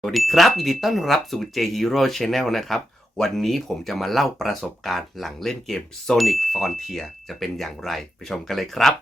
สวัสดีครับยินดีต้อนรับสู่ J Hero Channel นะครับ วันนี้ผมจะมาเล่าประสบการณ์หลังเล่นเกม Sonic Frontier จะเป็นอย่างไรไปชมกันเลยครับ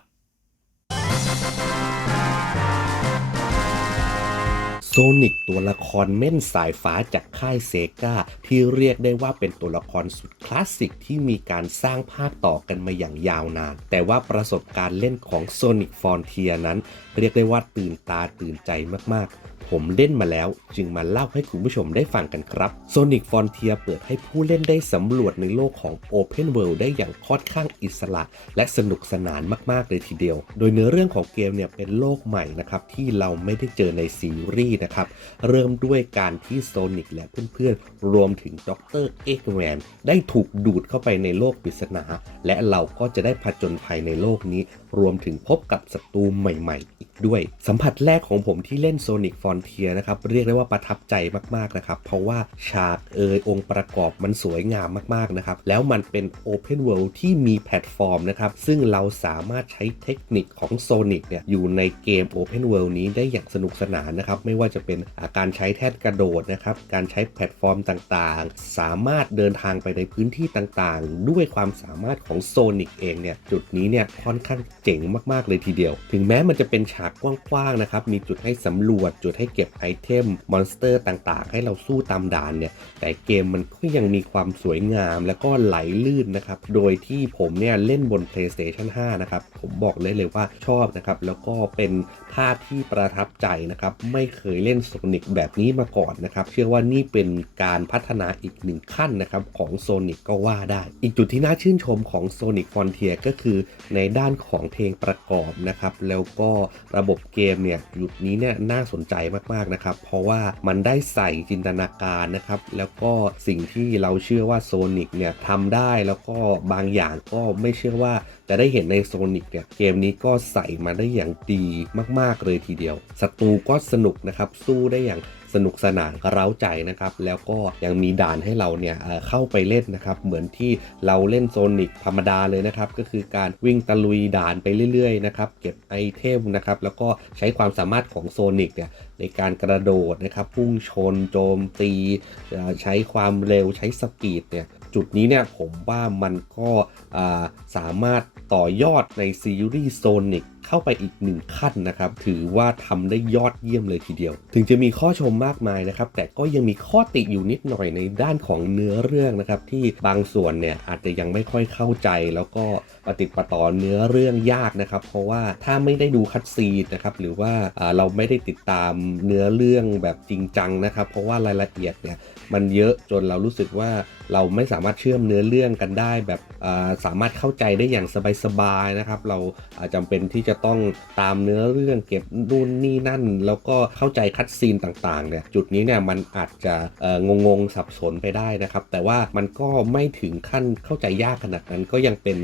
โซนิกตัวละครเม่นสายฟ้าจากค่ายเซกาที่เรียกได้ว่าเป็นตัวละครสุดคลาสสิกที่มีการสร้างภาคต่อกันมาอย่างยาวนาน แต่ว่าประสบการณ์เล่นของ Sonic Frontier นั้น เรียกได้ว่าตื่นตาตื่นใจมากๆ ผมเล่นมาแล้ว จึงมาเล่าให้คุณผู้ชมได้ฟังกันครับ Sonic Frontier เปิดให้ผู้เล่นได้สำรวจในโลกของ Open World ได้อย่างค่อนข้างอิสระ และสนุกสนานมาก ๆ เลยทีเดียว โดยเนื้อเรื่องของเกมเนี่ยเป็นโลกใหม่นะครับที่เราไม่ได้เจอในซีรีส์นะครับ เริ่มด้วยการที่โซนิกและเพื่อนๆ รวมถึงด็อกเตอร์เอ็กแมนได้ถูกดูดเข้าไปในโลกปริศนา และเราก็จะได้ผจญภัยในโลกนี้ รวมถึงพบกับศัตรูใหม่ ๆ ด้วยสัมผัสแรกของผมที่เล่น Sonic Frontier นะครับเรียกได้ว่าประทับใจมากๆนะครับ เพราะว่าฉากเอยองค์ประกอบมันสวยงามมากๆนะครับ แล้วมันเป็น Open World ที่มีแพลตฟอร์มนะครับ ซึ่งเราสามารถใช้เทคนิคของ Sonic เนี่ยอยู่ในเกม Open World นี้ได้อย่างสนุกสนานนะครับ ไม่ว่าจะเป็นอาการใช้แท่นกระโดดนะครับ การใช้แพลตฟอร์มต่างๆ สามารถเดินทางไปในพื้นที่ต่างๆ ด้วยความสามารถของ Sonic เองเนี่ยจุดนี้เนี่ยค่อนข้างเจ๋งมากๆเลยทีเดียว ถึงแม้มันจะเป็นฉากกว้างๆนะครับ มีจุดให้สำรวจ จุดให้เก็บไอเทม มอนสเตอร์ต่างๆ ให้เราสู้ตามด่านเนี่ย แต่เกมมันก็ยังมีความสวยงามแล้วก็ไหลลื่นนะครับ โดยที่ผมเนี่ยเล่นบน PlayStation 5 นะครับ ผมบอกเลยเลยว่าชอบนะครับ แล้วก็เป็นภาพที่ประทับใจนะครับ ไม่เคยเล่นโซนิกแบบนี้มาก่อนนะครับ เชื่อว่านี่เป็นการพัฒนาอีกหนึ่งขั้นนะครับของโซนิกก็ว่าได้ อีกจุดที่น่าชื่นชมของ Sonic Frontier ก็คือในด้านของเพลงประกอบนะครับ แล้วก็ระบบเกมเนี่ยยุคนี้เนี่ยน่าสนใจมากๆนะครับ เพราะว่ามันได้ใส่จินตนาการนะครับ แล้วก็สิ่งที่เราเชื่อว่าโซนิกเนี่ยทำได้แล้วก็บางอย่างก็ไม่เชื่อว่าจะได้เห็นในโซนิกเนี่ยเกมนี้ก็ใส่มาได้อย่างดีมาก ๆเลยทีเดียวศัตรูก็สนุกนะครับ สู้ได้อย่าง สนุกสนานเร้าใจนะครับ แล้วก็ยังมีด่านให้เราเนี่ยเข้าไปเล่นนะครับ เหมือนที่เราเล่นโซนิกธรรมดาเลยนะครับ ก็คือการวิ่งตะลุยด่านไปเรื่อยๆนะครับเก็บไอเทมนะครับแล้วก็ใช้ความสามารถของโซนิกเนี่ยในการกระโดดนะครับพุ่งชนโจมตี ใช้ความเร็วใช้สปีดเนี่ยจุดนี้เนี่ยผมว่ามันก็สามารถต่อยอดในซีรีส์โซนิก เข้าไปอีกหนึ่งขั้นนะครับ ถือว่าทำได้ยอดเยี่ยมเลยทีเดียว ถึงจะมีข้อชมมากมายนะครับ แต่ก็ยังมีข้อติอยู่นิดหน่อยในด้านของเนื้อเรื่องนะครับ ที่บางส่วนเนี่ยอาจจะยังไม่ค่อยเข้าใจแล้วก็ปฏิดประต่อเนื้อเรื่องยากนะครับ เพราะว่าถ้าไม่ได้ดูคัดซีนนะครับ หรือว่าเราไม่ได้ติดตามเนื้อเรื่องแบบจริงจังนะครับ เพราะว่ารายละเอียดเนี่ยมันเยอะจนเรารู้สึกว่าเราไม่สามารถเชื่อมเนื้อเรื่องกันได้ แบบสามารถเข้าใจได้อย่างสบายๆนะครับ เราอ่าจำเป็นที่จะต้องตามเนื้อเรื่องเก็บนู่นนี่นั่น แล้วก็เข้าใจคัดซีนต่างๆเนี่ยจุดนี้เนี่ยมันอาจจะเอ่องงสับสนไปได้นะครับ แต่ว่ามันก็ไม่ถึงขั้นเข้าใจยากขนาดนั้นก็ยังเป็น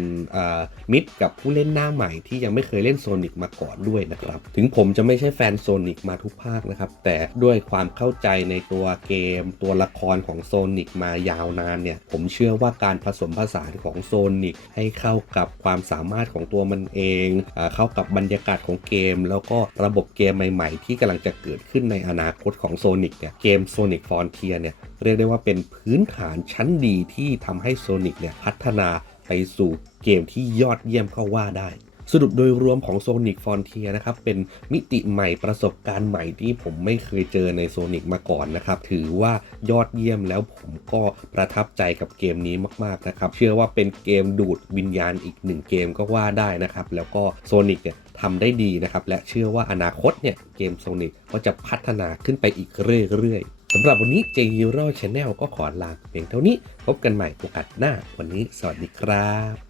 มิตรกับผู้เล่นหน้าใหม่ที่ยังไม่เคยเล่นโซนิกมาก่อนด้วยนะครับ ถึงผมจะไม่ใช่แฟนโซนิกมาทุกภาคนะครับ แต่ด้วยความเข้าใจในตัวเกม ตัวละครของโซนิกมายาวนานเนี่ย ผมเชื่อว่าการผสมผสานของโซนิกให้เข้ากับความสามารถของตัวมันเองอเข้ากับบรรยากาศของเกม แล้วก็ระบบเกมใหม่ ๆ ที่กำลังจะเกิดขึ้นในอนาคตของโซนิกเนี่ยเกม Sonic Frontier เนี่ยเรียกได้ว่าเป็นพื้นฐานชั้นดีที่ทำให้โซนิกเนี่ยพัฒนาไปสู่เกมที่ยอดเยี่ยมก็ว่าได้ สรุปโดยรวมของ Sonic Frontier นะครับ เป็นมิติใหม่ประสบการณ์ใหม่ที่ผมไม่เคยเจอใน Sonic มาก่อนนะครับ ถือว่ายอดเยี่ยมแล้วผมก็ประทับใจกับเกมนี้มาก ๆ นะครับ เชื่อว่าเป็นเกมดูดวิญญาณอีกหนึ่งเกมก็ว่าได้นะครับ แล้วก็ Sonic เนี่ยทำได้ดีนะครับ และเชื่อว่าอนาคตเนี่ยเกม Sonic ก็จะพัฒนาขึ้นไปอีกเรื่อยๆสำหรับวันนี้ J Hero Channel ก็ขอลาเพียงเท่านี้ พบกันใหม่โอกาสหน้า วันนี้สวัสดีครับ